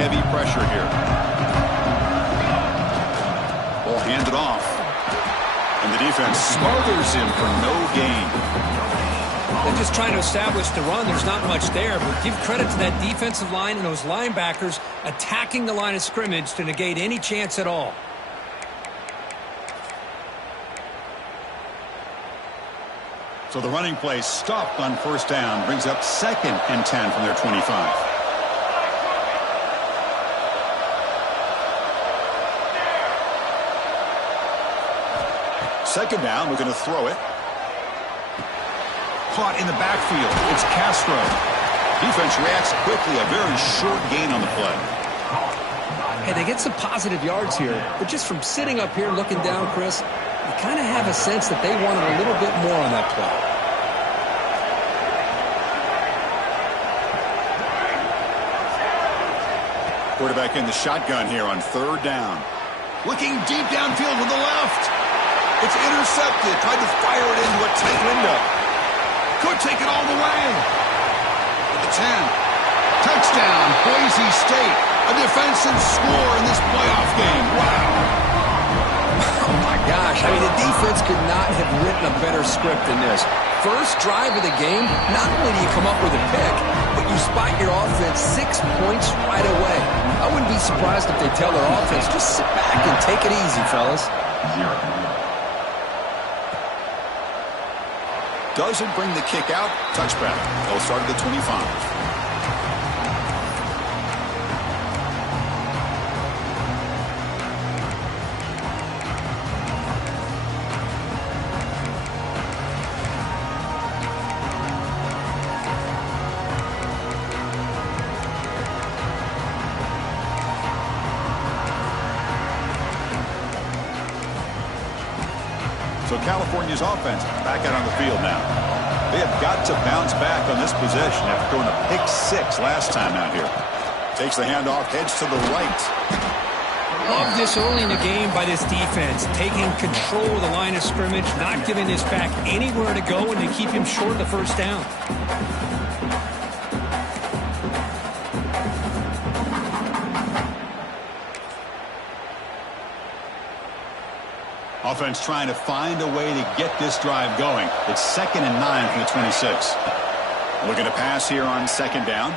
heavy pressure here. Ball handed off. And the defense smothers him for no gain. They're just trying to establish the run. There's not much there, but give credit to that defensive line and those linebackers attacking the line of scrimmage to negate any chance at all. So the running play stopped on first down, brings up 2nd and 10 from their 25. Second down, we're going to throw it. Caught in the backfield. It's Castro. Defense reacts quickly. A very short gain on the play. Hey, they get some positive yards here, but just from sitting up here looking down, Chris, you kind of have a sense that they wanted a little bit more on that play. Quarterback in the shotgun here on 3rd down. Looking deep downfield with the left. It's intercepted. Tried to fire it into a tight window. Could take it all the way. At the 10. Touchdown, Boise State. A defensive score in this playoff game. Wow. Oh, my gosh. I mean, the defense could not have written a better script than this. First drive of the game, not only do you come up with a pick, but you spot your offense 6 points right away. I wouldn't be surprised if they tell their offense, just sit back and take it easy, fellas. Doesn't bring the kick out. Touchback. They'll start at the 25. So California's offense back out on the field now. They have got to bounce back on this possession after throwing a pick 6 last time out here. Takes the handoff, heads to the right. Love this early in the game by this defense, taking control of the line of scrimmage, not giving this back anywhere to go, and they keep him short of the first down. Offense trying to find a way to get this drive going. It's 2nd and 9 from the 26. Looking to pass here on 2nd down.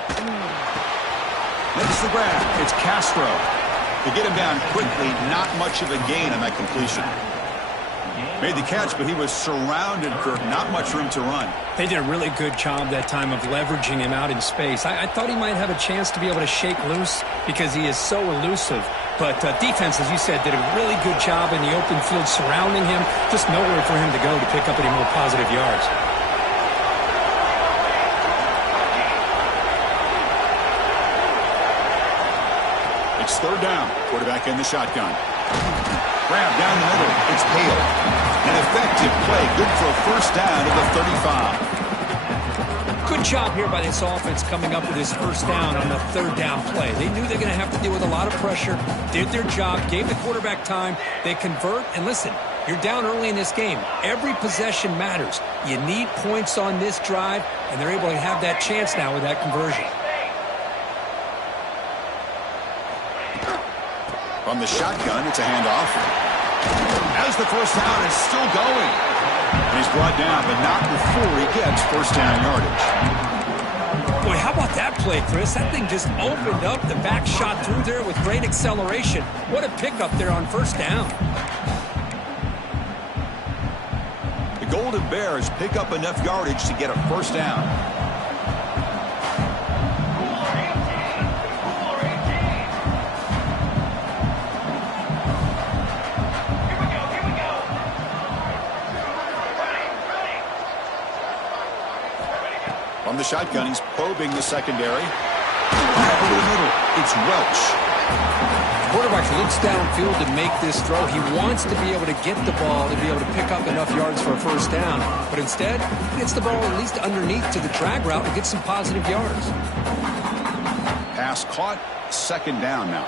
Makes the grab. It's Castro. To get him down quickly, not much of a gain on that completion. Made the catch, but he was surrounded, Kirk. Not much room to run. They did a really good job that time of leveraging him out in space. I thought he might have a chance to be able to shake loose because he is so elusive. But defense, as you said, did a really good job in the open field surrounding him. Just nowhere for him to go to pick up any more positive yards. It's 3rd down. Quarterback in the shotgun. Grab down the middle. It's Hale. An effective play. Good for a first down at the 35. Good job here by this offense coming up with his first down on the 3rd down play. They knew they're going to have to deal with a lot of pressure, did their job, gave the quarterback time. They convert, and listen, you're down early in this game. Every possession matters. You need points on this drive, and they're able to have that chance now with that conversion. From the shotgun, it's a handoff. As the first down is still going. And he's brought down, but not before he gets first down yardage. Boy, how about that play, Chris? That thing just opened up. The back shot through there with great acceleration. What a pickup there on first down. The Golden Bears pick up enough yardage to get a first down. From the shotgun, he's probing the secondary. Over the middle, it's Welch. Quarterback looks downfield to make this throw. He wants to be able to get the ball to be able to pick up enough yards for a first down. But instead, he gets the ball at least underneath to the drag route and gets some positive yards. Pass caught, 2nd down now.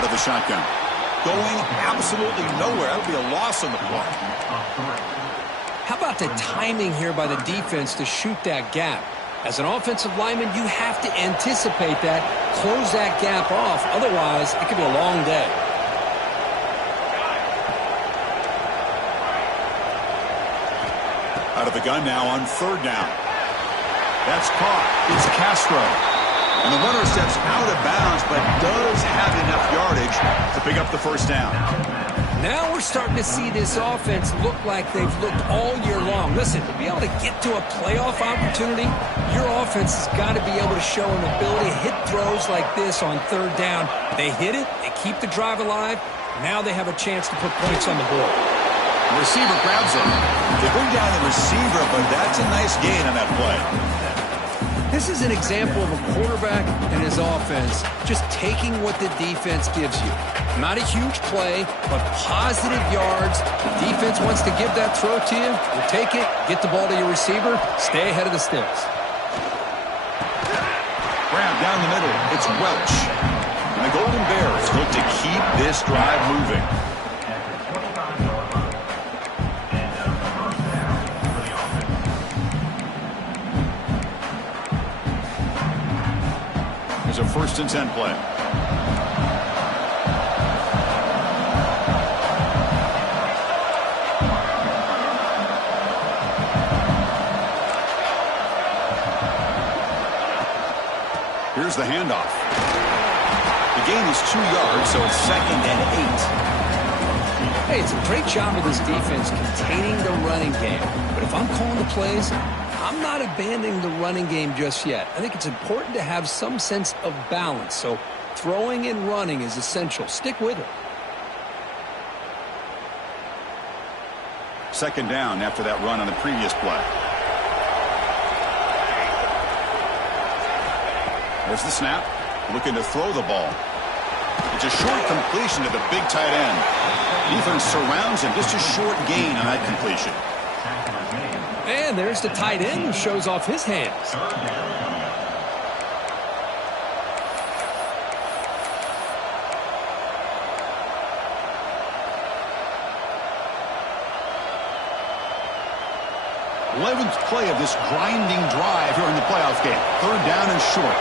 out of the shotgun. Going absolutely nowhere. That'll be a loss on the play. How about the timing here by the defense to shoot that gap? As an offensive lineman, you have to anticipate that, close that gap off. Otherwise, it could be a long day. Out of the gun now on third down. That's caught. It's Castro. And the runner steps out of bounds, but does have enough yardage to pick up the first down. Now we're starting to see this offense look like they've looked all year long. Listen, to be able to get to a playoff opportunity, your offense has got to be able to show an ability to hit throws like this on third down. They hit it, they keep the drive alive. Now they have a chance to put points on the board. The receiver grabs it. They bring down the receiver, but that's a nice gain on that play. This is an example of a quarterback and his offense just taking what the defense gives you. Not a huge play, but positive yards. The defense wants to give that throw to you. You take it, get the ball to your receiver, stay ahead of the sticks. Grab down the middle. It's Welch. And the Golden Bears look to keep this drive moving. There's a 1st and 10 play. Here's the handoff. The gain is 2 yards, so it's 2nd and 8. Hey, it's a great job of this defense containing the running game. But if I'm calling the plays, I'm not abandoning the running game just yet. I think it's important to have some sense of balance. So throwing and running is essential. Stick with it. 2nd down after that run on the previous play. There's the snap. Looking to throw the ball. It's a short completion to the big tight end. Defense surrounds him. Just a short gain on that completion. And there's the tight end who shows off his hands. Eleventh play of this grinding drive here in the playoff game. 3rd down and short.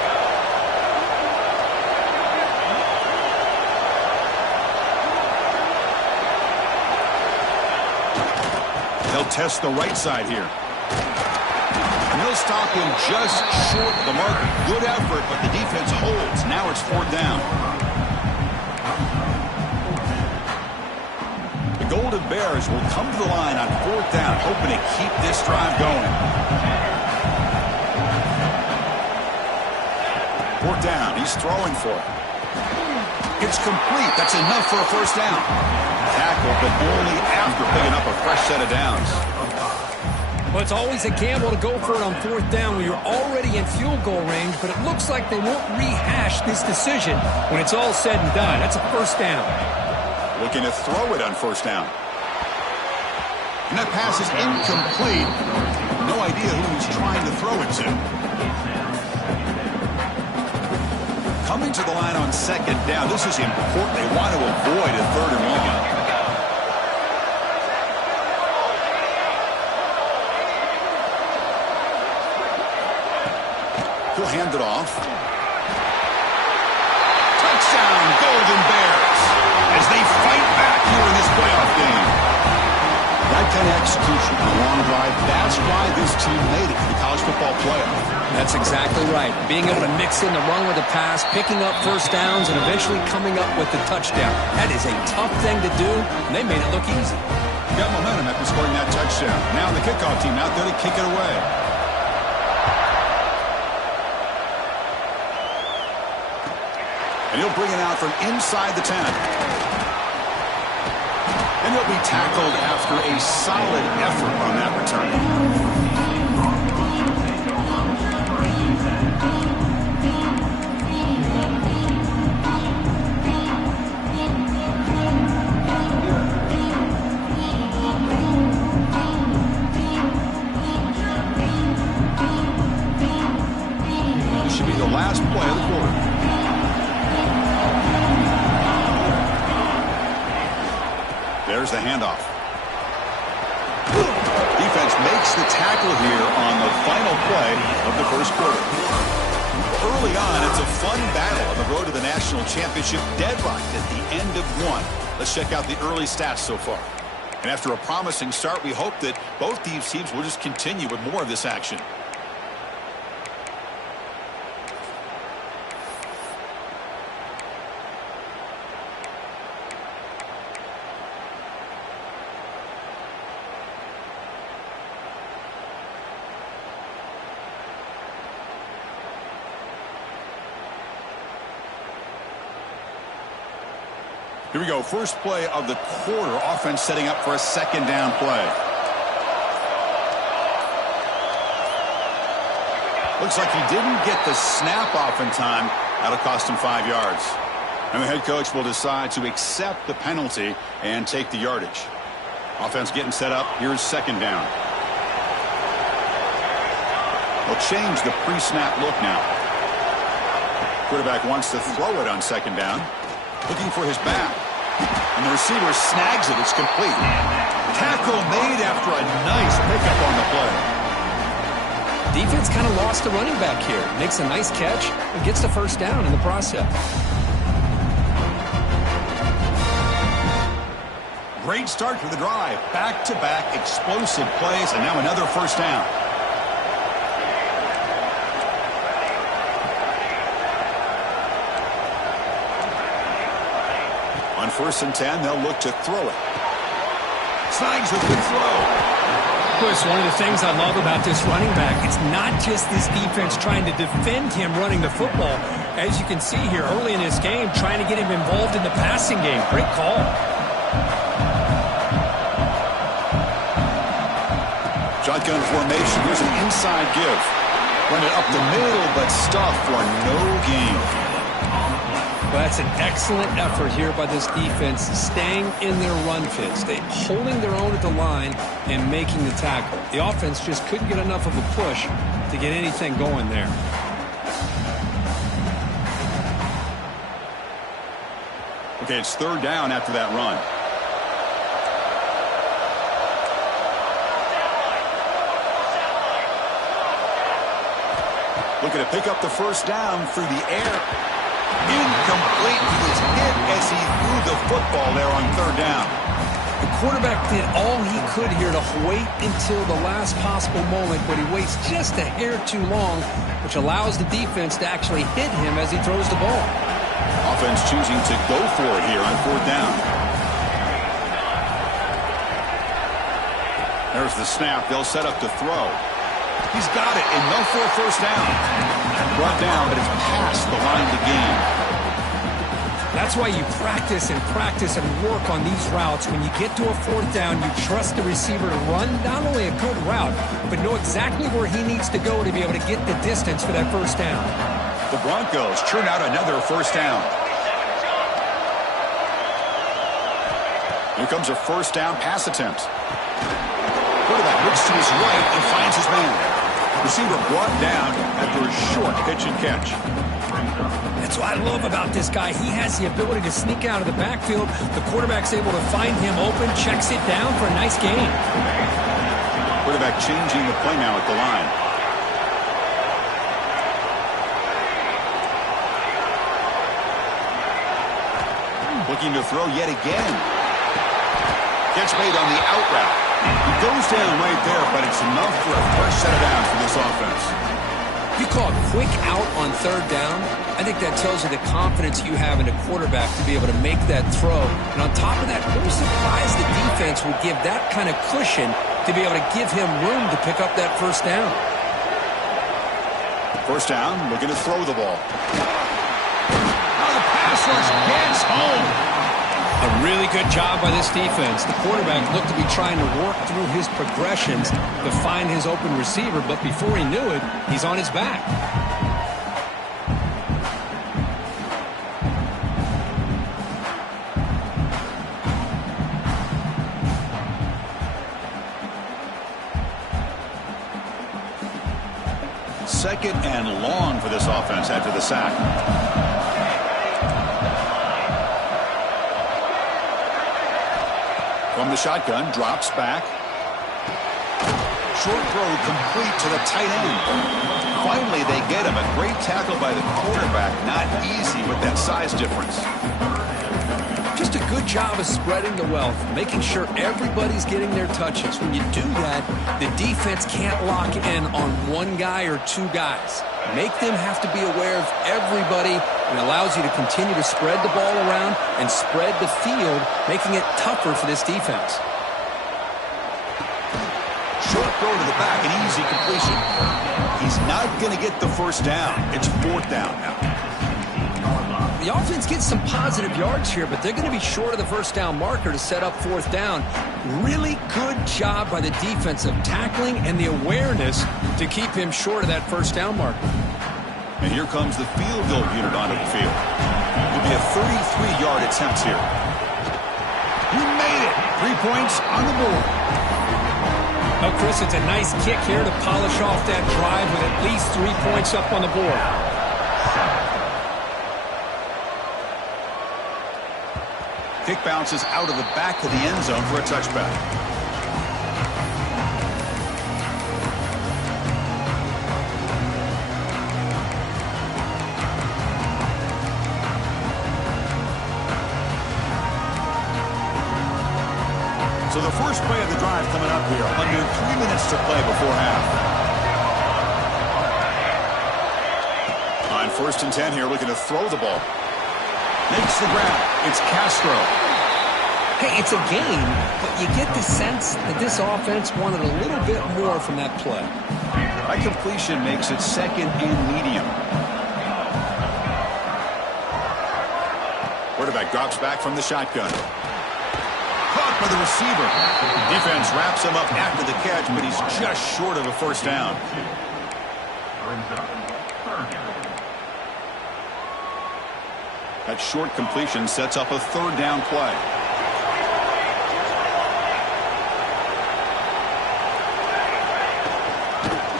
They'll test the right side here. And they'll stop him just short of the mark. Good effort, but the defense holds. Now it's 4th down. The Golden Bears will come to the line on 4th down, hoping to keep this drive going. 4th down. He's throwing for it. It's complete. That's enough for a 1st down. Tackle, but only after picking up a fresh set of downs. Well, it's always a gamble to go for it on 4th down when you're already in field goal range, but it looks like they won't rehash this decision when it's all said and done. That's a 1st down. Looking to throw it on 1st down. And that pass is incomplete. No idea who he's trying to throw it to. Coming to the line on 2nd down. This is important. They want to avoid a 3rd and 1. He'll hand it off. Touchdown, Golden Bears, as they fight back here in this playoff game. That kind of execution on a long drive, that's why this team made it to the college football playoff. That's exactly right. Being able to mix in the run with the pass, picking up 1st downs, and eventually coming up with the touchdown. That is a tough thing to do, and they made it look easy. Got momentum after scoring that touchdown. Now the kickoff team out there to kick it away. And he'll bring it out from inside the 10. And he'll be tackled after a solid effort on that return. This should be the last play of the quarter. There's the handoff. Defense makes the tackle here on the final play of the first quarter. Early on, it's a fun battle on the road to the national championship, deadlocked at the end of one. Let's check out the early stats so far. And after a promising start, we hope that both these teams will just continue with more of this action. Here we go. First play of the quarter. Offense setting up for a second down play. Looks like he didn't get the snap off in time. That'll cost him 5 yards. And the head coach will decide to accept the penalty and take the yardage. Offense getting set up. Here's second down. They'll change the pre-snap look now. Quarterback wants to throw it on second down. Looking for his back. And the receiver snags it. It's complete. Tackle made after a nice pickup on the play. Defense kind of lost the running back here. Makes a nice catch and gets the first down in the process. Great start for the drive. Back-to-back explosive plays, and now another first down. On 1st and 10, they'll look to throw it. Snags a good throw. Chris, one of the things I love about this running back, it's not just this defense trying to defend him running the football. As you can see here early in this game, trying to get him involved in the passing game. Great call. Shotgun formation. Here's an inside give. Run it up the middle, but stuffed for no gain. Well, that's an excellent effort here by this defense, staying in their run fits. They holding their own at the line and making the tackle. The offense just couldn't get enough of a push to get anything going there. Okay, it's third down after that run. Looking to pick up the first down through the air. Incomplete. He was hit as he threw the football there on third down. The quarterback did all he could here to wait until the last possible moment, but he waits just a hair too long, which allows the defense to actually hit him as he throws the ball. Offense choosing to go for it here on fourth down. There's the snap. They'll set up to throw. He's got it. Enough for a first down. Brought down, but it's past the line to gain. That's why you practice and work on these routes. When you get to a fourth down, you trust the receiver to run not only a good route, but know exactly where he needs to go to be able to get the distance for that first down. The Broncos churn out another first down. Here comes a first down pass attempt. Quarterback looks to his right and finds his man. Receiver brought down after a short pitch and catch. That's what I love about this guy. He has the ability to sneak out of the backfield. The quarterback's able to find him open, checks it down for a nice gain. Quarterback changing the play now at the line. Looking to throw yet again. Catch made on the out route. He goes down right there, but it's enough for a fresh set of downs for this offense. If you call a quick out on third down, I think that tells you the confidence you have in a quarterback to be able to make that throw. And on top of that, I'm surprised the defense would give that kind of cushion to be able to give him room to pick up that first down. First down, looking to throw the ball. Now the pass rush gets home. A really good job by this defense. The quarterback looked to be trying to work through his progressions to find his open receiver, but before he knew it, he's on his back. Second and long for this offense after the sack. From the shotgun, drops back. Short throw complete to the tight end. Finally, they get him. A great tackle by the quarterback. Not easy with that size difference. Just a good job of spreading the wealth, making sure everybody's getting their touches. When you do that, the defense can't lock in on one guy or two guys. Make them have to be aware of everybody, and allows you to continue to spread the ball around and spread the field, making it tougher for this defense. Short throw to the back, an easy completion. He's not going to get the first down. It's fourth down now. The offense gets some positive yards here, but they're going to be short of the first down marker to set up fourth down. Really good job by the defense of tackling and the awareness to keep him short of that first down marker. And here comes the field goal unit onto the field. It'll be a 33-yard attempt here. You made it. 3 points on the board. Oh, Chris, it's a nice kick here to polish off that drive with at least 3 points up on the board. Kick bounces out of the back of the end zone for a touchback. So the first play of the drive coming up here. Under 3 minutes to play before half. On 1st and 10 here, looking to throw the ball. Makes the grab. It's Castro. Hey, it's a game, but you get the sense that this offense wanted a little bit more from that play. That completion makes it second and medium. Quarterback drops back from the shotgun. Caught by the receiver. Defense wraps him up after the catch, but he's just short of a first down. That short completion sets up a third down play.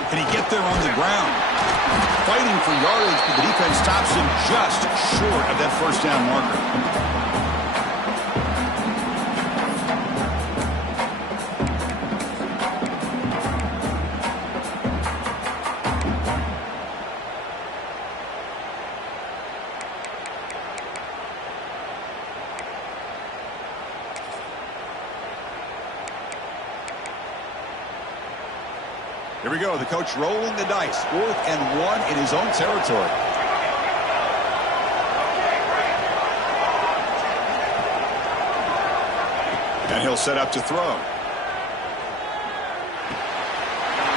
Can he get there on the ground? Fighting for yardage, but the defense stops him just short of that first down marker. Here we go. The coach rolling the dice. 4th and 1 in his own territory. And he'll set up to throw.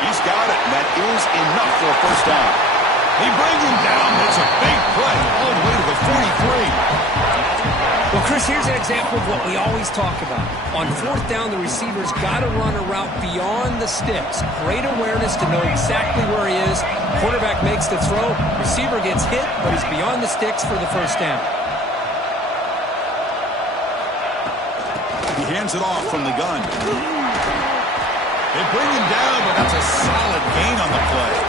He's got it, and that is enough for a first down. They bring him down. It's a big play all the way to the 43. Well, Chris, here's an example of what we always talk about. On 4th down, the receiver's got to run a route beyond the sticks. Great awareness to know exactly where he is. Quarterback makes the throw. Receiver gets hit, but he's beyond the sticks for the first down. He hands it off from the gun. They bring him down, but that's a solid gain on the play.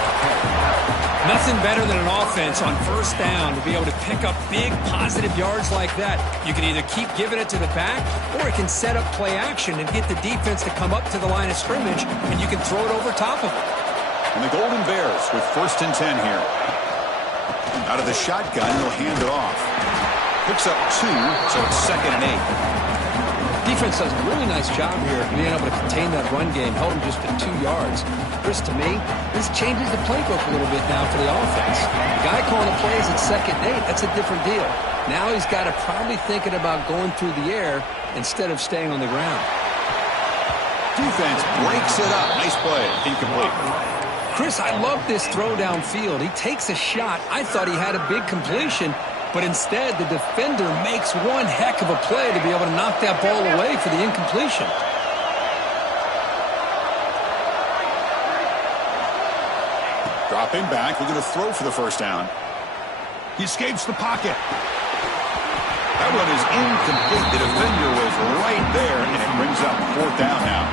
Nothing better than an offense on 1st down to be able to pick up big positive yards like that. You can either keep giving it to the back, or it can set up play action and get the defense to come up to the line of scrimmage, and you can throw it over top of it. And the Golden Bears with 1st and 10 here. Out of the shotgun, he'll hand it off. Picks up 2, so it's 2nd and 8. Defense does a really nice job here being able to contain that run game, held him just at 2 yards. Chris, to me, this changes the playbook a little bit now for the offense. The guy calling the plays at 2nd and 8, that's a different deal. Now he's got to probably thinking about going through the air instead of staying on the ground. Defense breaks it up. Nice play. Incomplete. Chris, I love this throw downfield. He takes a shot. I thought he had a big completion, but instead the defender makes one heck of a play to be able to knock that ball away for the incompletion. Dropping back, looking to throw for the first down. He escapes the pocket. That one is incomplete. The defender was right there, and it brings up 4th down now.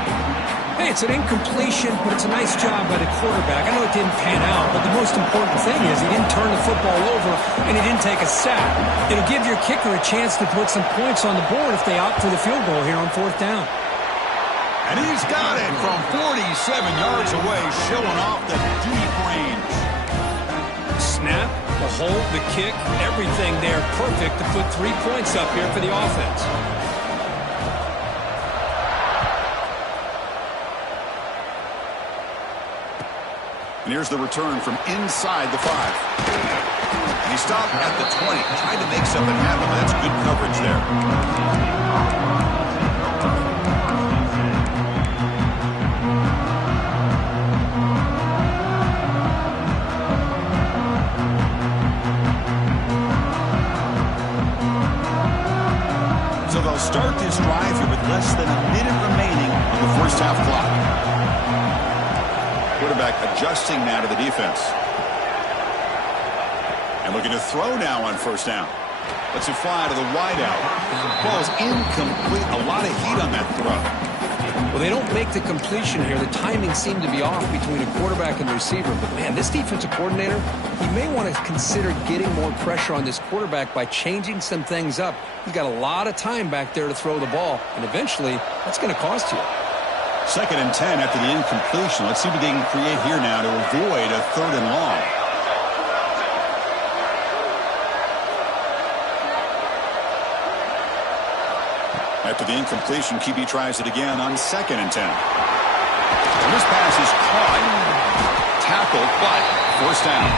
Hey, it's an incompletion, but it's a nice job by the quarterback. I know it didn't pan out, but the most important thing is he didn't turn the football over and he didn't take a sack. It'll give your kicker a chance to put some points on the board if they opt for the field goal here on 4th down. And he's got it from 47 yards away, showing off the deep range. Snap, the hold, the kick, everything there perfect to put 3 points up here for the offense. And here's the return from inside the 5. And he stopped at the 20, trying to make something happen. That's good coverage there. So they'll start this drive here with less than a minute remaining on the first half clock. Quarterback adjusting now to the defense. And looking to throw now on first down. Lets it fly to the wideout. Ball's incomplete. A lot of heat on that throw. Well, they don't make the completion here. The timing seemed to be off between a quarterback and the receiver. But, man, this defensive coordinator, he may want to consider getting more pressure on this quarterback by changing some things up. He's got a lot of time back there to throw the ball, and eventually that's going to cost you. 2nd and 10 after the incompletion. Let's see what they can create here now to avoid a 3rd and long. After the incompletion, QB tries it again on 2nd and 10. And this pass is caught, tackled, but forced down.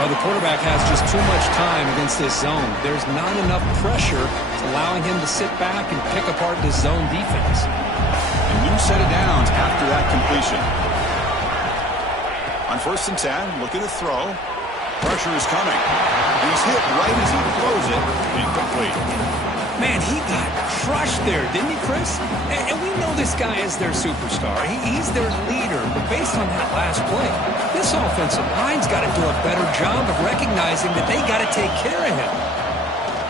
Well, the quarterback has just too much time against this zone. There's not enough pressure allowing him to sit back and pick apart this zone defense. A new set of downs after that completion. On 1st and 10, looking to throw. Pressure is coming. He's hit right as he throws it. Incomplete. Man, he got crushed there, didn't he, Chris? And we know this guy is their superstar. He's their leader. But based on that last play, this offensive line's got to do a better job of recognizing that they got to take care of him.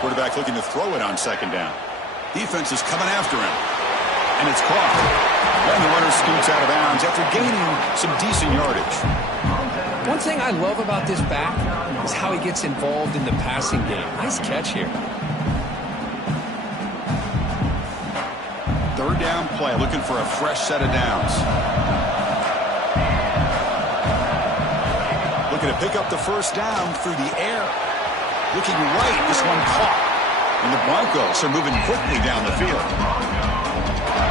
Quarterback looking to throw it on 2nd down. Defense is coming after him. And it's caught. And the runner scoots out of bounds after gaining some decent yardage. One thing I love about this back is how he gets involved in the passing game. Nice catch here. 3rd down play, looking for a fresh set of downs. Looking to pick up the 1st down through the air. Looking right, this one caught. And the Broncos are moving quickly down the field.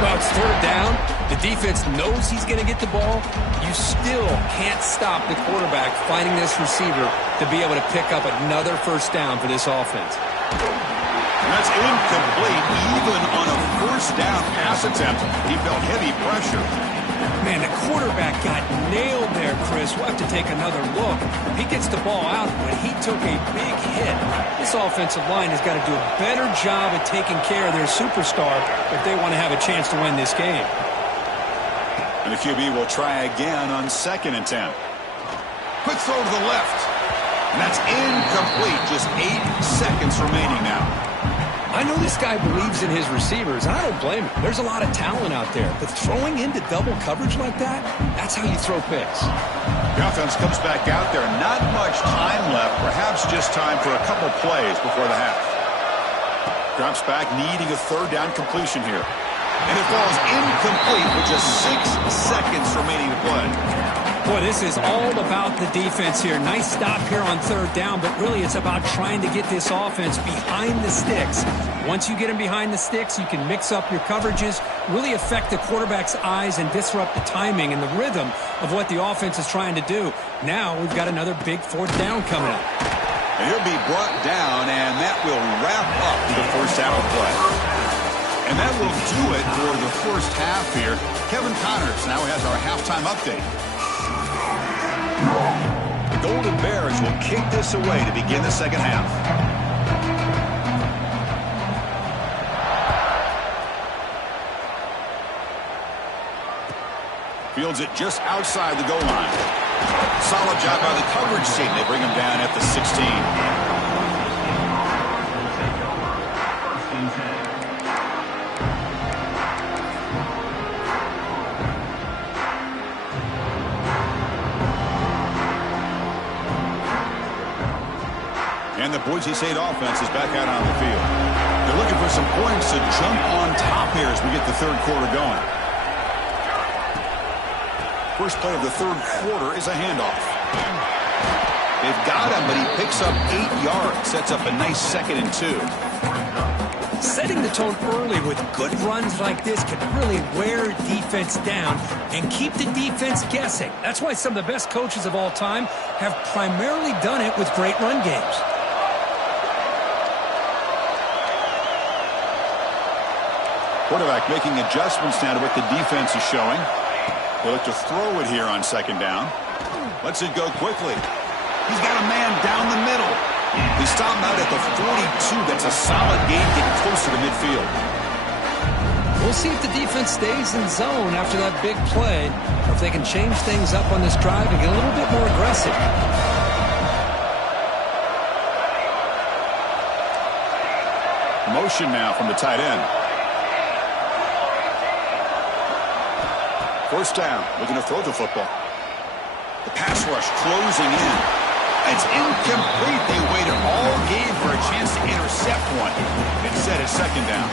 Well, it's 3rd down. The defense knows he's going to get the ball. You still can't stop the quarterback finding this receiver to be able to pick up another 1st down for this offense. And that's incomplete. Even on a 1st down pass attempt, he felt heavy pressure. Man, the quarterback got nailed there, Chris. We'll have to take another look. He gets the ball out, but he took a big hit. This offensive line has got to do a better job at taking care of their superstar if they want to have a chance to win this game. And the QB will try again on 2nd and 10. Quick throw to the left. And that's incomplete. Just 8 seconds remaining now. I know this guy believes in his receivers, and I don't blame him. There's a lot of talent out there, but throwing into double coverage like that, that's how you throw picks. The offense comes back out there. Not much time left, perhaps just time for a couple plays before the half. Drops back, needing a 3rd down completion here. And it falls incomplete with just 6 seconds remaining to play. Boy, this is all about the defense here. Nice stop here on 3rd down, but really it's about trying to get this offense behind the sticks. Once you get them behind the sticks, you can mix up your coverages, really affect the quarterback's eyes and disrupt the timing and the rhythm of what the offense is trying to do. Now we've got another big 4th down coming up. And he'll be brought down, and that will wrap up the first half of play. And that will do it for the first half here. Kevin Connors now has our halftime update. The Golden Bears will kick this away to begin the second half. Fields it just outside the goal line. Solid job by the coverage team. They bring him down at the 16. And the Boise State offense is back out on the field. They're looking for some points to jump on top here as we get the third quarter going. First play of the third quarter is a handoff. They've got him, but he picks up 8 yards. Sets up a nice 2nd and 2. Setting the tone early with good runs like this can really wear defense down and keep the defense guessing. That's why some of the best coaches of all time have primarily done it with great run games. Quarterback making adjustments now to what the defense is showing. They look to throw it here on 2nd down. Lets it go quickly. He's got a man down the middle. He stopped out at the 42. That's a solid gain, getting closer to midfield. We'll see if the defense stays in zone after that big play, or if they can change things up on this drive and get a little bit more aggressive. Motion now from the tight end. First down, looking to throw the football. The pass rush closing in. It's incomplete. They waited all game for a chance to intercept one. Instead, it's 2nd down.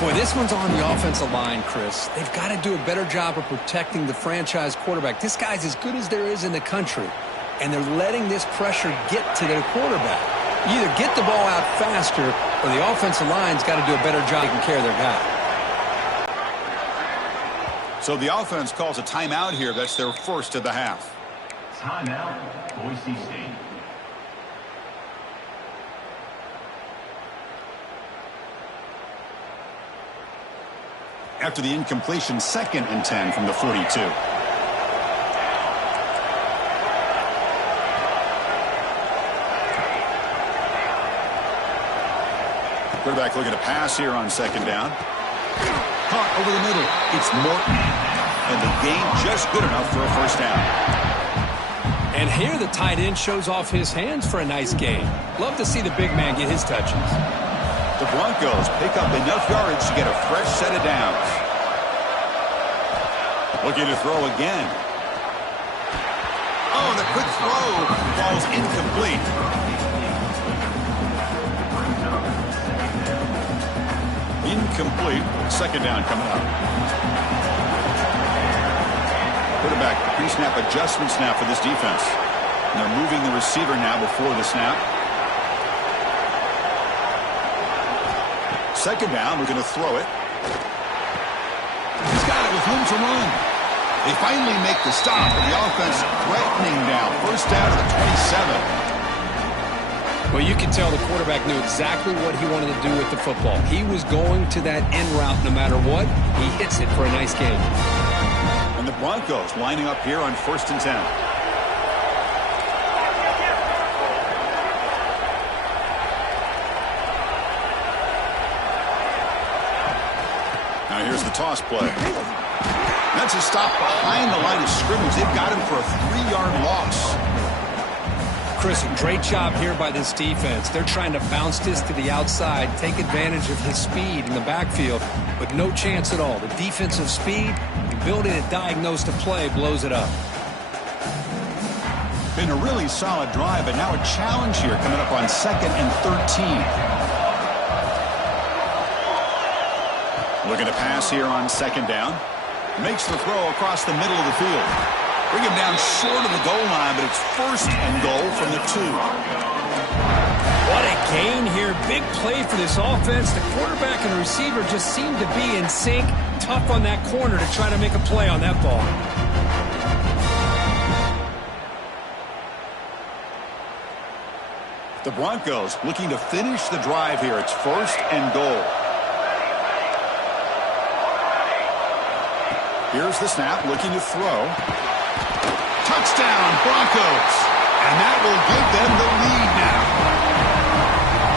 Boy, this one's on the offensive line, Chris. They've got to do a better job of protecting the franchise quarterback. This guy's as good as there is in the country, and they're letting this pressure get to their quarterback. You either get the ball out faster, or the offensive line's got to do a better job taking care of their guy. So the offense calls a timeout here. That's their first of the half. Timeout, Boise State. After the incompletion, 2nd and 10 from the 42. Quarterback looking to pass here on 2nd down. Caught over the middle. It's Morton. And the gain just good enough for a first down. And here the tight end shows off his hands for a nice gain. Love to see the big man get his touches. The Broncos pick up enough yardage to get a fresh set of downs. Looking to throw again. Oh, the quick throw falls incomplete. Incomplete. 2nd down coming up. Quarterback pre-snap adjustments now for this defense. And they're moving the receiver now before the snap. 2nd down, we're going to throw it. He's got it with room to run. They finally make the stop, and the offense threatening now. First down to the 27. Well, you can tell the quarterback knew exactly what he wanted to do with the football. He was going to that end route no matter what. He hits it for a nice gain. And the Broncos lining up here on 1st and 10. Now here's the toss play. That's a stop behind the line of scrimmage. They've got him for a 3-yard loss. Chris, great job here by this defense. They're trying to bounce this to the outside, take advantage of his speed in the backfield, but no chance at all. The defensive speed, the ability to diagnose the play, blows it up. Been a really solid drive, but now a challenge here coming up on 2nd and 13. Looking to pass here on 2nd down. Makes the throw across the middle of the field. Bring him down short of the goal line, but it's 1st and goal from the 2. What a gain here. Big play for this offense. The quarterback and the receiver just seem to be in sync. Tough on that corner to try to make a play on that ball. The Broncos looking to finish the drive here. It's 1st and goal. Here's the snap, looking to throw. Touchdown, Broncos. And that will give them the lead now.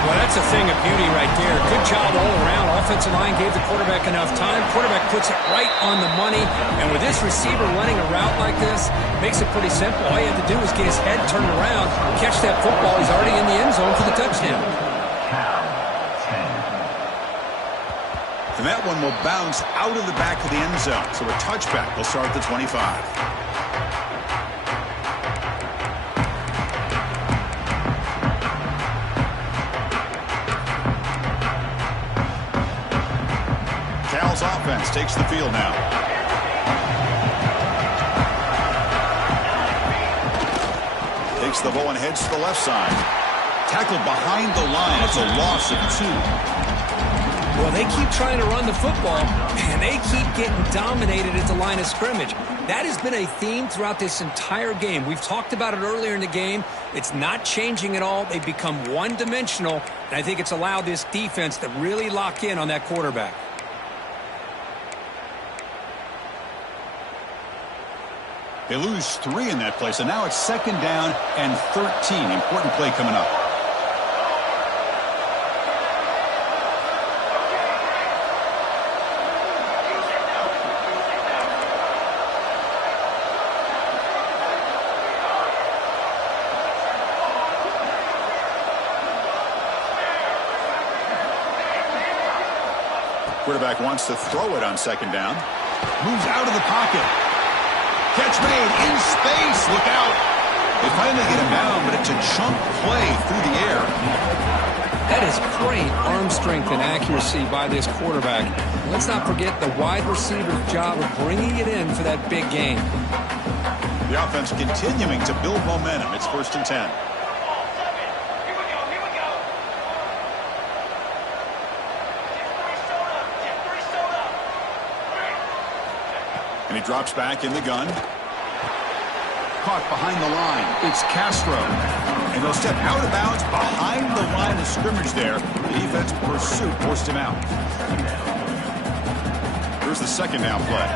Well, that's a thing of beauty right there. Good job all around. Offensive line gave the quarterback enough time. Quarterback puts it right on the money. And with this receiver running a route like this, makes it pretty simple. All you have to do is get his head turned around, catch that football. He's already in the end zone for the touchdown. And that one will bounce out of the back of the end zone. So a touchback will start at the 25. Bills offense takes the field now. Takes the ball and heads to the left side. Tackled behind the line. It's a loss of 2. Well, they keep trying to run the football, and they keep getting dominated at the line of scrimmage. That has been a theme throughout this entire game. We've talked about it earlier in the game. It's not changing at all. They've become one-dimensional, and I think it's allowed this defense to really lock in on that quarterback. They lose 3 in that play, so now it's 2nd down and 13. Important play coming up. Quarterback wants to throw it on 2nd down. Moves out of the pocket. Catch made in space. Look out. They finally get him down, but it's a chunk play through the air. That is great arm strength and accuracy by this quarterback. Let's not forget the wide receiver's job of bringing it in for that big game. The offense continuing to build momentum. It's 1st and 10. And he drops back in the gun. Caught behind the line. It's Castro. And they'll step out of bounds behind the line of scrimmage there. The defense pursuit forced him out. Here's the 2nd down play.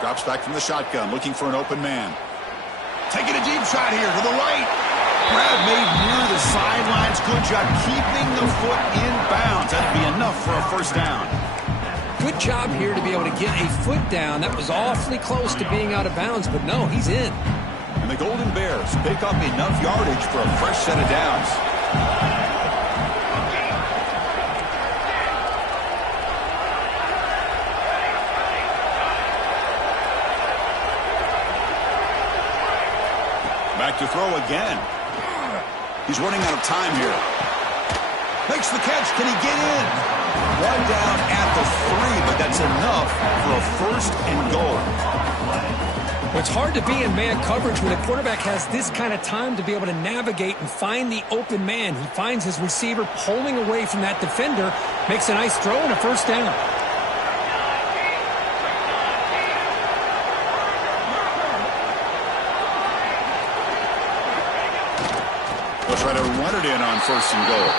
Drops back from the shotgun, looking for an open man. Taking a deep shot here to the right. Grab made near the sidelines. Good job keeping the foot in bounds. That'd be enough for a 1st down. Good job here to be able to get a foot down. That was awfully close to being out of bounds, but no, he's in. And the Golden Bears pick up enough yardage for a fresh set of downs. Back to throw again. He's running out of time here. Makes the catch. Can he get in? 1 down at the 3, but that's enough for a 1st and goal. Well, it's hard to be in man coverage when a quarterback has this kind of time to be able to navigate and find the open man. He finds his receiver pulling away from that defender, makes a nice throw and a 1st down. Try to run it in on 1st and goal.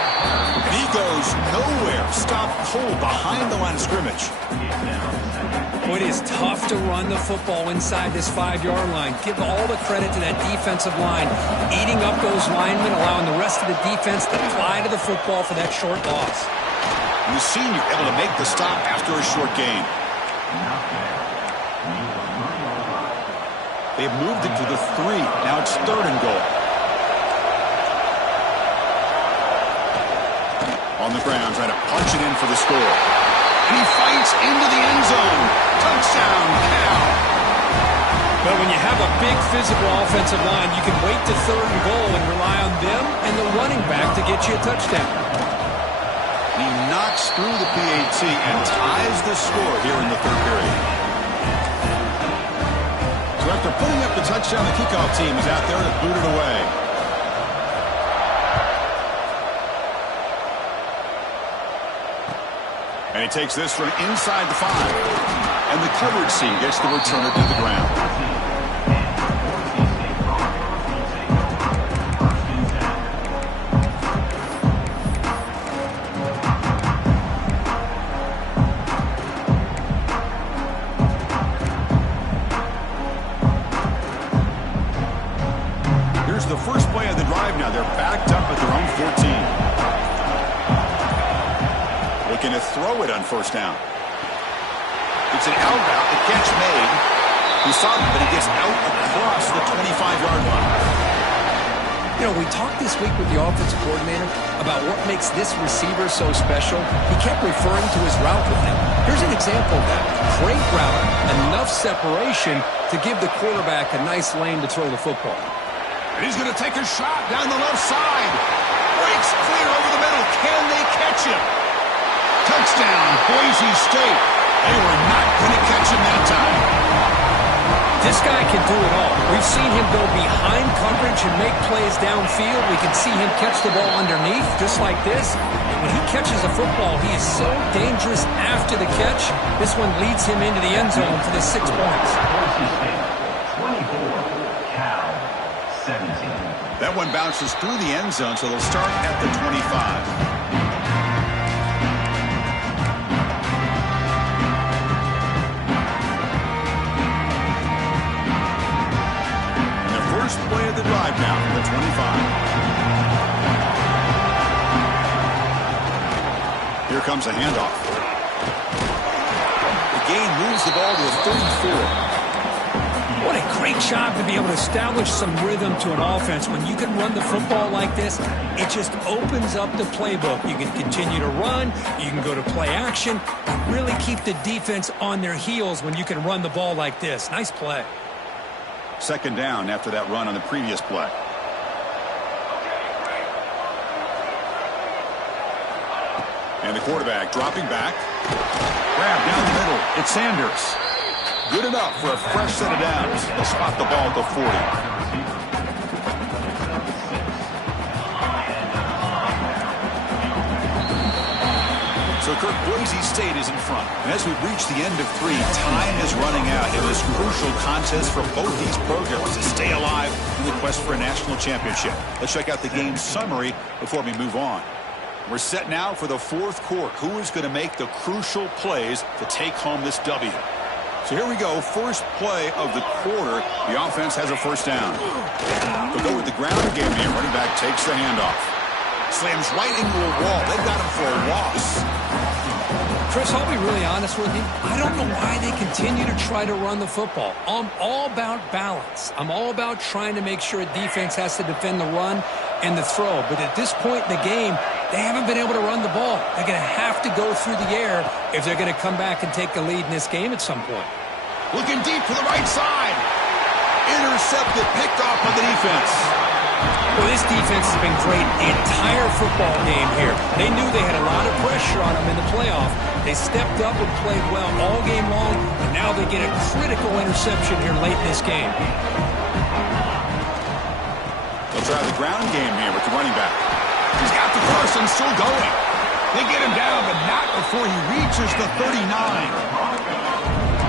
And he goes nowhere. Stop cold behind the line of scrimmage. Well, it is tough to run the football inside this 5-yard line. Give all the credit to that defensive line, eating up those linemen, allowing the rest of the defense to fly to the football for that short loss. And the senior able to make the stop after a short gain. They've moved it to the 3. Now it's 3rd and goal. On the ground, trying to punch it in for the score. And he fights into the end zone. Touchdown, Cal. But when you have a big physical offensive line, you can wait to 3rd and goal and rely on them and the running back to get you a touchdown. He knocks through the PAT and ties the score here in the 3rd period. So after putting up the touchdown, the kickoff team is out there to boot it away. And he takes this from inside the 5. And the coverage team gets the returner to the ground. Here's the first play of the drive now. They're backed up at their own 14. Looking to throw it on 1st down. It's an out route. The catch made. He saw it, but he gets out across the 25-yard line. You know, we talked this week with the offensive coordinator about what makes this receiver so special. He kept referring to his route with him. Here's an example of that. Great route, enough separation to give the quarterback a nice lane to throw the football. And he's going to take a shot down the left side. Breaks clear over the middle. Can they catch him? Touchdown, Boise State. They were not going to catch him that time. This guy can do it all. We've seen him go behind coverage and make plays downfield. We can see him catch the ball underneath, just like this. And when he catches a football, he is so dangerous after the catch. This one leads him into the end zone for the 6 points. 24, Cal 17. That one bounces through the end zone, so they'll start at the 25. First play of the drive now from the 25. Here comes a handoff. The gain moves the ball to a 34. What a great job to be able to establish some rhythm to an offense. When you can run the football like this, it just opens up the playbook. You can continue to run. You can go to play action. And really keep the defense on their heels when you can run the ball like this. Nice play. Second down after that run on the previous play. And the quarterback dropping back. Grab down the middle. It's Sanders. Good enough for a fresh set of downs. They'll spot the ball at the 40. So, Kirk, Boise State is in front. And as we reach the end of 3, time is running out in this crucial contest for both these programs to stay alive in the quest for a national championship. Let's check out the game summary before we move on. We're set now for the fourth quarter. Who is going to make the crucial plays to take home this W? So here we go. First play of the quarter. The offense has a first down. They'll go with the ground game here. Running back takes the handoff. Slams right into a wall. They've got him for a loss. Chris, I'll be really honest with you. I don't know why they continue to try to run the football. I'm all about balance. I'm all about trying to make sure a defense has to defend the run and the throw. But at this point in the game, they haven't been able to run the ball. They're going to have to go through the air if they're going to come back and take the lead in this game at some point. Looking deep to the right side. Intercepted, picked off by the defense. Well, this defense has been great the entire football game here. They knew they had a lot of pressure on them in the playoff. They stepped up and played well all game long, and now they get a critical interception here late in this game. They'll try the ground game here with the running back. He's got the first and still going. They get him down, but not before he reaches the 39.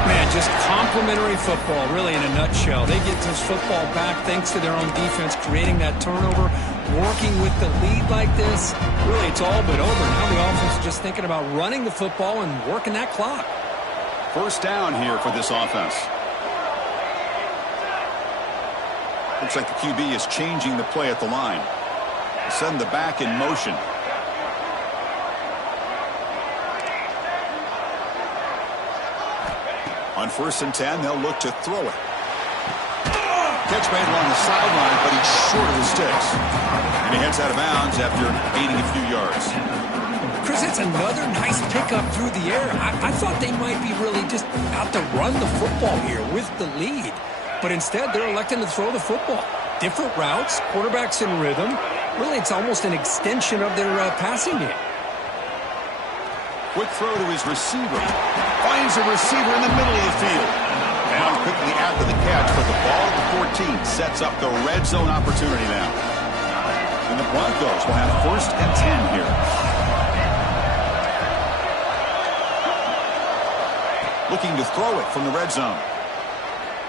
Man, just complimentary football, really, in a nutshell. They get this football back thanks to their own defense, creating that turnover, working with the lead like this. Really, it's all but over. Now the offense is just thinking about running the football and working that clock. First down here for this offense. Looks like the QB is changing the play at the line. Send the back in motion. On 1st and 10, they'll look to throw it. Catch made along the sideline, but he's short of the sticks. And he heads out of bounds after gaining a few yards. Chris, it's another nice pickup through the air. I thought they might be really just out to run the football here with the lead. But instead, they're electing to throw the football. Different routes, quarterbacks in rhythm. Really, it's almost an extension of their passing game. Quick throw to his receiver. Finds a receiver in the middle of the field. Down quickly after the catch, but the ball at the 14 sets up the red zone opportunity now. And the Broncos will have 1st and 10 here. Looking to throw it from the red zone.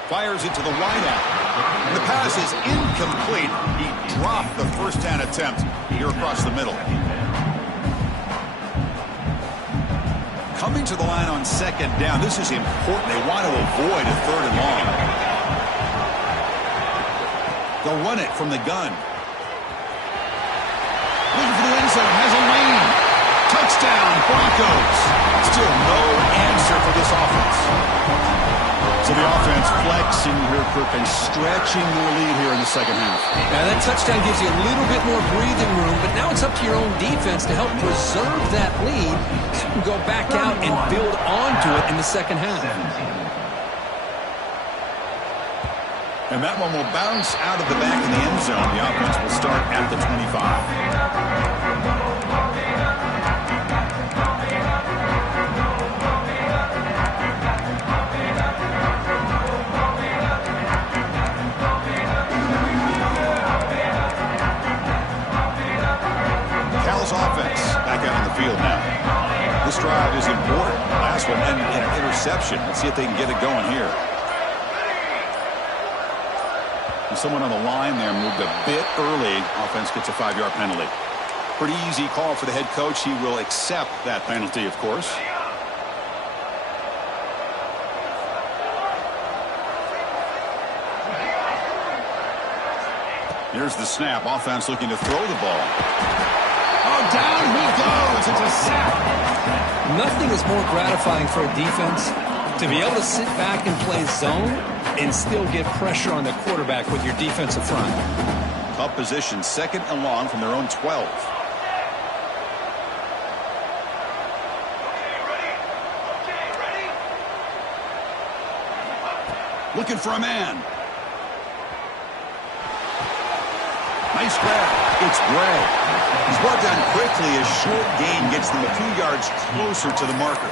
Fires it to the wideout. And the pass is incomplete. He dropped the first down attempt here across the middle. Coming to the line on 2nd down. This is important. They want to avoid a 3rd and long. They'll run it from the gun. Looking for the end zone. Has a lane. Touchdown, Broncos. Still no answer for this offense. So the offense flexing here, Kirk, and stretching their lead here in the second half. Now that touchdown gives you a little bit more breathing room, but now it's up to your own defense to help preserve that lead so you can go back out and build onto it in the second half. And that one will bounce out of the back of the end zone. The offense will start at the 25. Cal's offense back out on the field now. This drive is important. Last one ended in an interception. Let's see if they can get it going here. And someone on the line there moved a bit early. Offense gets a 5-yard penalty. Pretty easy call for the head coach. He will accept that penalty, of course. Here's the snap. Offense looking to throw the ball. Oh, down he goes. It's a sack. Nothing is more gratifying for a defense to be able to sit back and play zone and still get pressure on the quarterback with your defensive front. Tough position, 2nd and long from their own 12. Looking for a man. Nice grab. It's Gray. He's brought down quickly. A short gain gets them a few yards closer to the marker.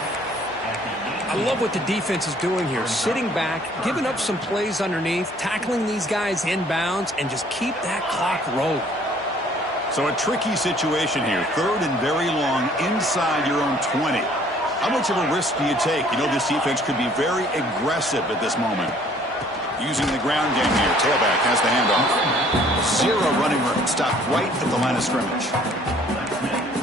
I love what the defense is doing here. Sitting back, giving up some plays underneath, tackling these guys inbounds, and just keep that clock rolling. So a tricky situation here. 3rd and very long inside your own 20. How much of a risk do you take? You know this defense could be very aggressive at this moment. Using the ground game here. Tailback has the handoff. 0 running room. Stopped right at the line of scrimmage.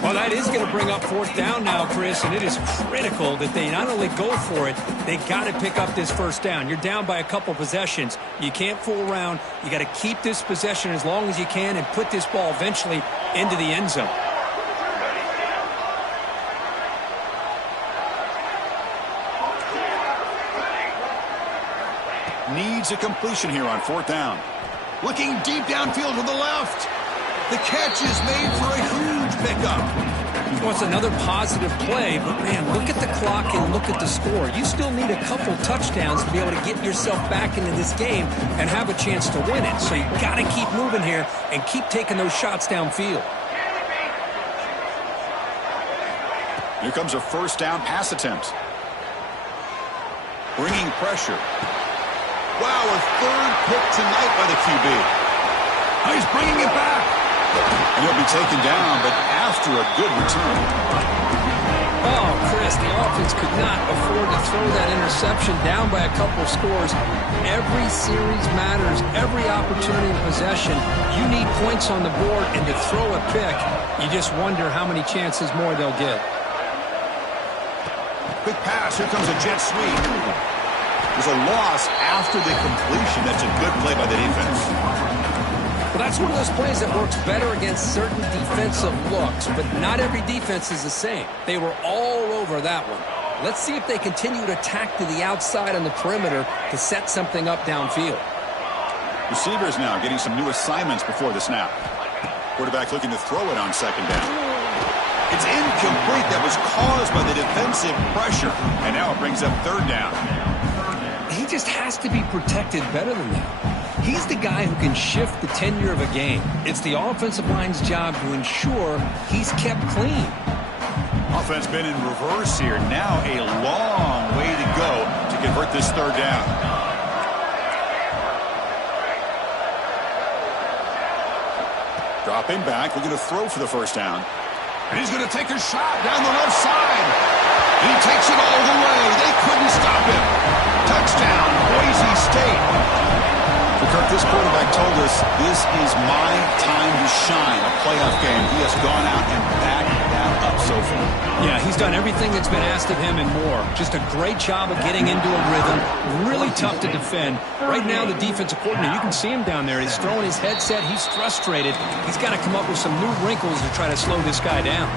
Well, that is going to bring up 4th down now, Chris, and it is critical that they not only go for it, they got to pick up this 1st down. You're down by a couple possessions. You can't fool around. You got to keep this possession as long as you can and put this ball eventually into the end zone. Needs a completion here on 4th down. Looking deep downfield to the left. The catch is made for a huge pickup. Well, it's another positive play, but, man, look at the clock and look at the score. You still need a couple touchdowns to be able to get yourself back into this game and have a chance to win it. So you got to keep moving here and keep taking those shots downfield. Here comes a 1st down pass attempt. Bringing pressure. Wow, a 3rd pick tonight by the QB. Oh, he's bringing it back. And he'll be taken down, but after a good return. Oh, Chris, the offense could not afford to throw that interception down by a couple scores. Every series matters. Every opportunity of possession. You need points on the board, and to throw a pick, you just wonder how many chances more they'll get. Quick pass. Here comes a jet sweep. There's a loss after the completion. That's a good play by the defense. Well, that's one of those plays that works better against certain defensive looks, but not every defense is the same. They were all over that one. Let's see if they continue to attack to the outside on the perimeter to set something up downfield. Receivers now getting some new assignments before the snap. Quarterback looking to throw it on 2nd down. It's incomplete. That was caused by the defensive pressure. And now it brings up 3rd down. He just has to be protected better than that. He's the guy who can shift the tenure of a game. It's the offensive line's job to ensure he's kept clean. Offense been in reverse here. Now a long way to go to convert this 3rd down. Dropping back, looking to throw for the 1st down. And he's going to take a shot down the left side. He takes it all the way. They couldn't stop him. Touchdown, Boise State. Kirk, this quarterback told us this is my time to shine, a playoff game. He has gone out and backed that up so far. Yeah, he's done everything that's been asked of him and more. Just a great job of getting into a rhythm. Really tough to defend. Right now, the defensive coordinator, you can see him down there. He's throwing his headset. He's frustrated. He's got to come up with some new wrinkles to try to slow this guy down.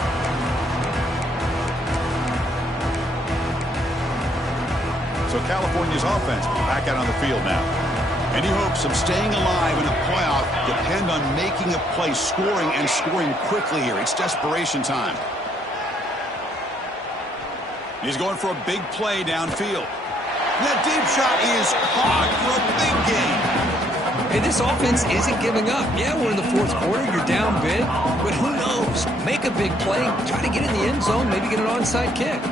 So California's offense back out on the field now. Any hopes of staying alive in a playoff depend on making a play, scoring, and scoring quickly here. It's desperation time. He's going for a big play downfield. That deep shot is caught for a big gain. Hey, this offense isn't giving up. Yeah, we're in the fourth quarter. You're down big. But who knows? Make a big play. Try to get in the end zone. Maybe get an onside kick.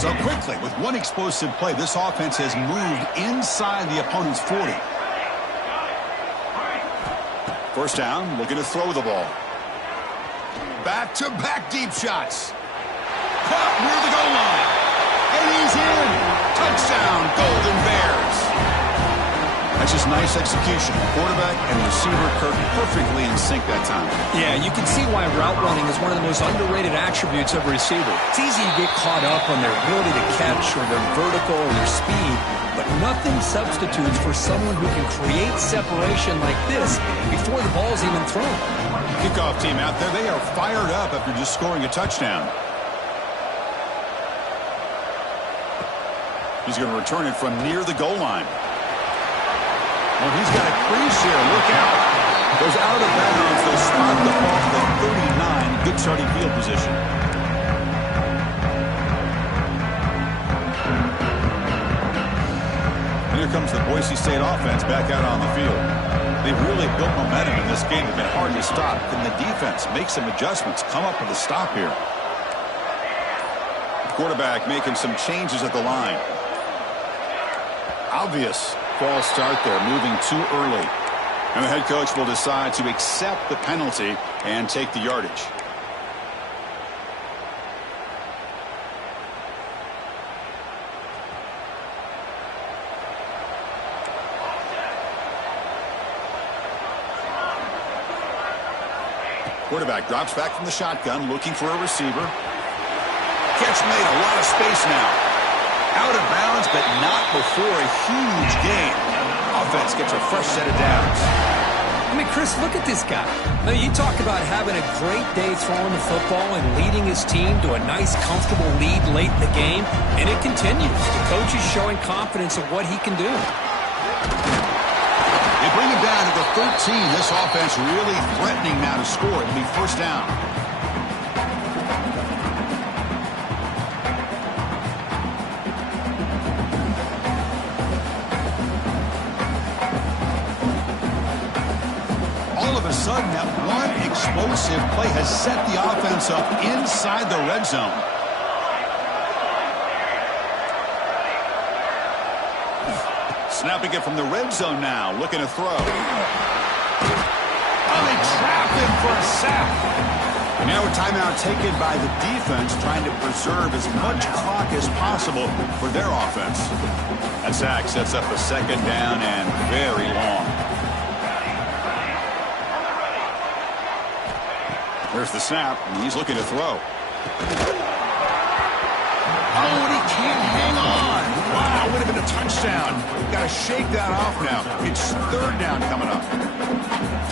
So quickly, with one explosive play, this offense has moved inside the opponent's 40. First down, looking to throw the ball. Back-to-back deep shots. Caught near the goal line. And he's in. Touchdown, Golden Bears. That's just nice execution. Quarterback and receiver Kirk perfectly in sync that time. Yeah, you can see why route running is one of the most underrated attributes of a receiver. It's easy to get caught up on their ability to catch or their vertical or their speed, but nothing substitutes for someone who can create separation like this before the ball's even thrown. Kickoff team out there, they are fired up after just scoring a touchdown. He's going to return it from near the goal line. Well, he's got a crease here. Look out. Goes out of bounds. They'll spot the ball to the 39. Good starting field position. And here comes the Boise State offense back out on the field. They've really built momentum in this game. It's been hard to stop. Can the defense make some adjustments, come up with a stop here? Quarterback making some changes at the line. Obvious false start there, moving too early. And the head coach will decide to accept the penalty and take the yardage. Quarterback drops back from the shotgun, looking for a receiver. Catch made, a lot of space now. Out of bounds, but not before a huge gain. Offense gets a fresh set of downs. I mean, Chris, look at this guy. Now, you talk about having a great day throwing the football and leading his team to a nice, comfortable lead late in the game, and it continues. The coach is showing confidence of what he can do. They bring him down to the 13. This offense really threatening now to score. It'll be first down. Sudden, that one explosive play has set the offense up inside the red zone. Snapping it from the red zone now, looking to throw. Oh, they trap him for a sack. And now a timeout taken by the defense, trying to preserve as much clock as possible for their offense. That sack sets up a second down and very long. There's the snap, and he's looking to throw. Oh, and he can't hang on. Wow, would have been a touchdown. Got to shake that off now. It's third down coming up.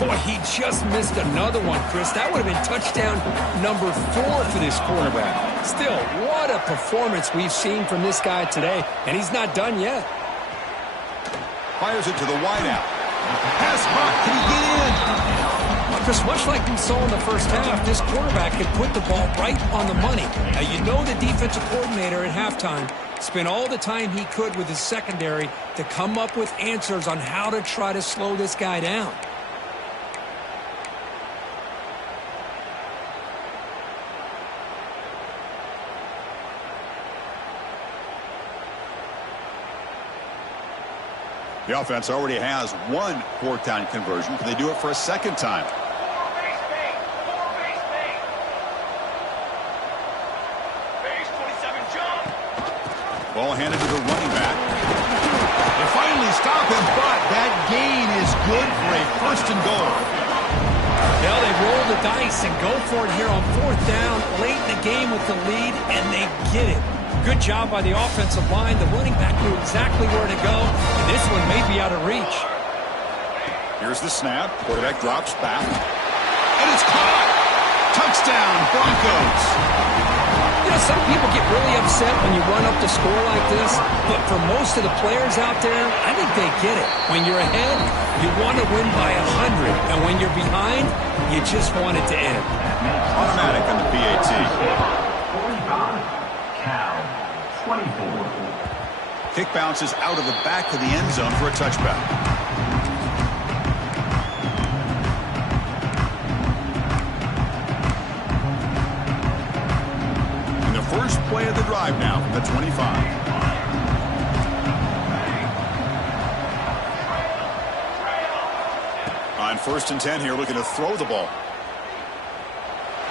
Boy, he just missed another one, Chris. That would have been touchdown number 4 for this quarterback. Still, what a performance we've seen from this guy today, and he's not done yet. Fires it to the wideout. Pass hot. Can he get in? Chris, much like we saw in the first half, this quarterback can put the ball right on the money. Now, you know the defensive coordinator at halftime spent all the time he could with his secondary to come up with answers on how to try to slow this guy down. The offense already has one fourth down conversion. Can they do it for a second time? Ball handed to the running back. They finally stop him, but that gain is good for a first and goal. Well, they roll the dice and go for it here on fourth down, late in the game with the lead, and they get it. Good job by the offensive line. The running back knew exactly where to go, and this one may be out of reach. Here's the snap. Quarterback drops back. And it's caught. Touchdown, Broncos. You know, some people get really upset when you run up the score like this, but for most of the players out there, I think they get it. When you're ahead, you want to win by 100, and when you're behind, you just want it to end. Automatic on the PAT. 24. Kick bounces out of the back of the end zone for a touchback. play of the drive now from the 25. On 1st and 10 here, looking to throw the ball.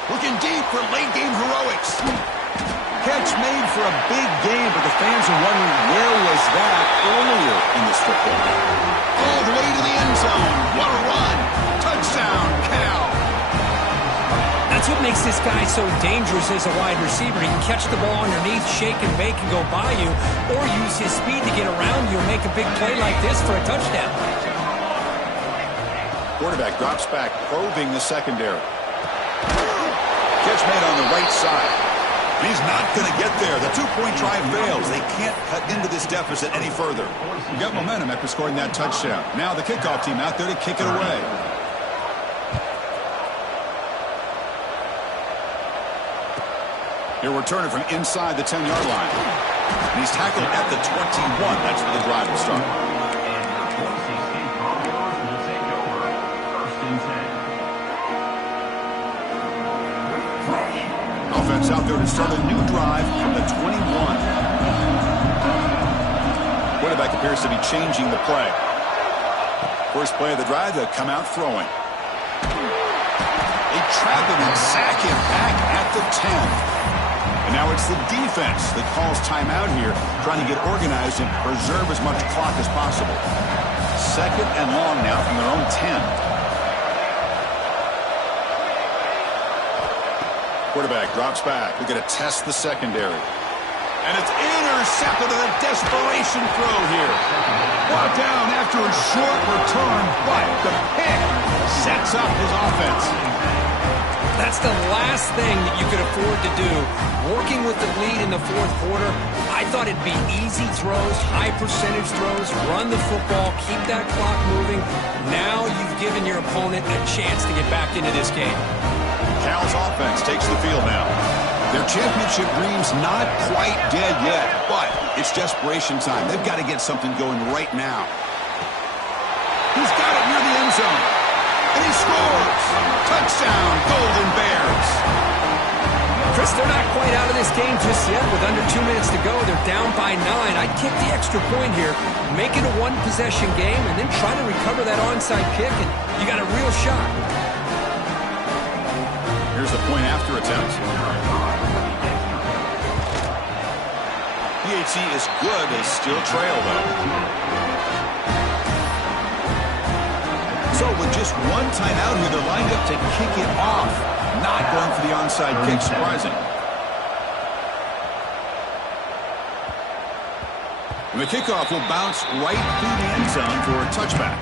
Looking deep for late-game heroics. Catch made for a big game, but the fans are wondering where was that earlier in this football. All the way to the end zone. What a run. Touchdown, Cal. That's what makes this guy so dangerous as a wide receiver. He can catch the ball underneath, shake and bake, and go by you, or use his speed to get around you and make a big play like this for a touchdown. Quarterback drops back, probing the secondary. Catch made on the right side. He's not going to get there. The two-point try fails. They can't cut into this deficit any further. You got momentum after scoring that touchdown. Now the kickoff team out there to kick it away. He'll return it from inside the 10-yard line. And he's tackled at the 21. That's where the drive will start. Offense out there to start a new drive from the 21. Quarterback appears to be changing the play. First play of the drive, they'll come out throwing. They trap him and sack him back at the 10. And now it's the defense that calls timeout here, trying to get organized and preserve as much clock as possible. 2nd and long now from their own 10. Quarterback drops back. We're going to test the secondary. And it's intercepted in a desperation throw here. Brought down after a short return, but the pick sets up his offense. That's the last thing that you could afford to do. Working with the lead in the 4th quarter, I thought it'd be easy throws, high percentage throws, run the football, keep that clock moving. Now you've given your opponent a chance to get back into this game. Cal's offense takes the field now. Their championship dream's not quite dead yet, but it's desperation time. They've got to get something going right now. He's got it near the end zone. And he scores! Touchdown, Golden Bears! Chris, they're not quite out of this game just yet. With under 2 minutes to go, they're down by 9. I'd kick the extra point here, make it a one-possession game, and then try to recover that onside kick, and you got a real shot. Here's the point after attempt. PHC is good. They still trail, though. So with just one timeout here, they're lined up to kick it off. Not going for the onside kick. Surprising. And the kickoff will bounce right through the end zone for a touchback.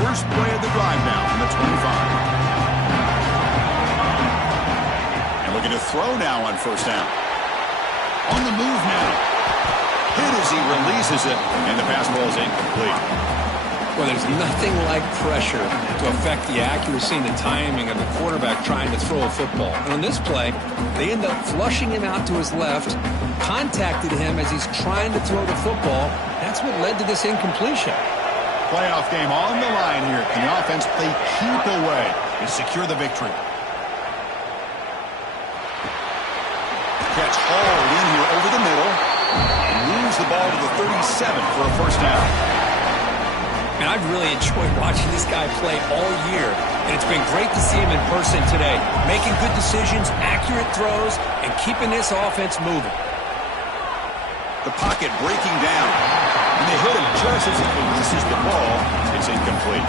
First play of the drive now from the 25. And looking to throw now on 1st down. On the move now. Hit as he releases it, and the pass ball is incomplete. Well, there's nothing like pressure to affect the accuracy and the timing of the quarterback trying to throw a football. And on this play, they end up flushing him out to his left, contacted him as he's trying to throw the football. That's what led to this incompletion. Playoff game on the line here. Can the offense play keep away and secure the victory? Catch hauled in here over the middle. And moves the ball to the 37 for a 1st down. And I've really enjoyed watching this guy play all year. And it's been great to see him in person today. Making good decisions, accurate throws, and keeping this offense moving. The pocket breaking down. And they hit him just as he releases the ball. It's incomplete.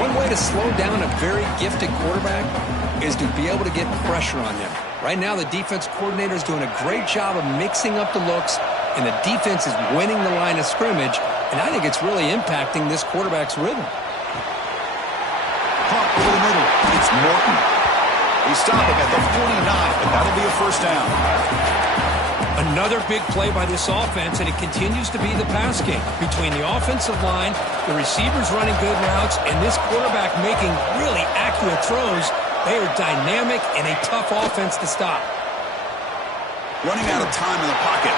One way to slow down a very gifted quarterback is to be able to get pressure on them. Right now, the defense coordinator is doing a great job of mixing up the looks, and the defense is winning the line of scrimmage, and I think it's really impacting this quarterback's rhythm. Caught over the middle. It's Morton. They stop him at the 49, and that'll be a 1st down. Another big play by this offense, and it continues to be the pass game. Between the offensive line, the receivers running good routes, and this quarterback making really accurate throws, they are dynamic and a tough offense to stop. Running out of time in the pocket.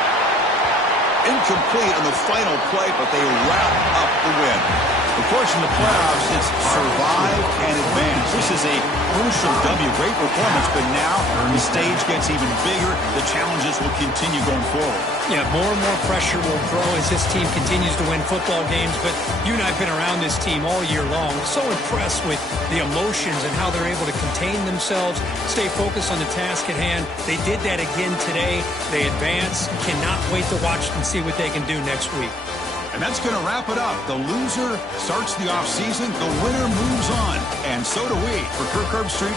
Incomplete on the final play, but they wrap up the win. Of course, in the playoffs, it's survive and advance. This is a crucial W. Great performance, but now the stage gets even bigger. The challenges will continue going forward. Yeah, more and more pressure will grow as this team continues to win football games. But you and I have been around this team all year long. So impressed with the emotions and how they're able to contain themselves, stay focused on the task at hand. They did that again today. They advance. Cannot wait to watch and see what they can do next week. And that's going to wrap it up. The loser starts the offseason. The winner moves on. And so do we. For Kirk Herbstreit,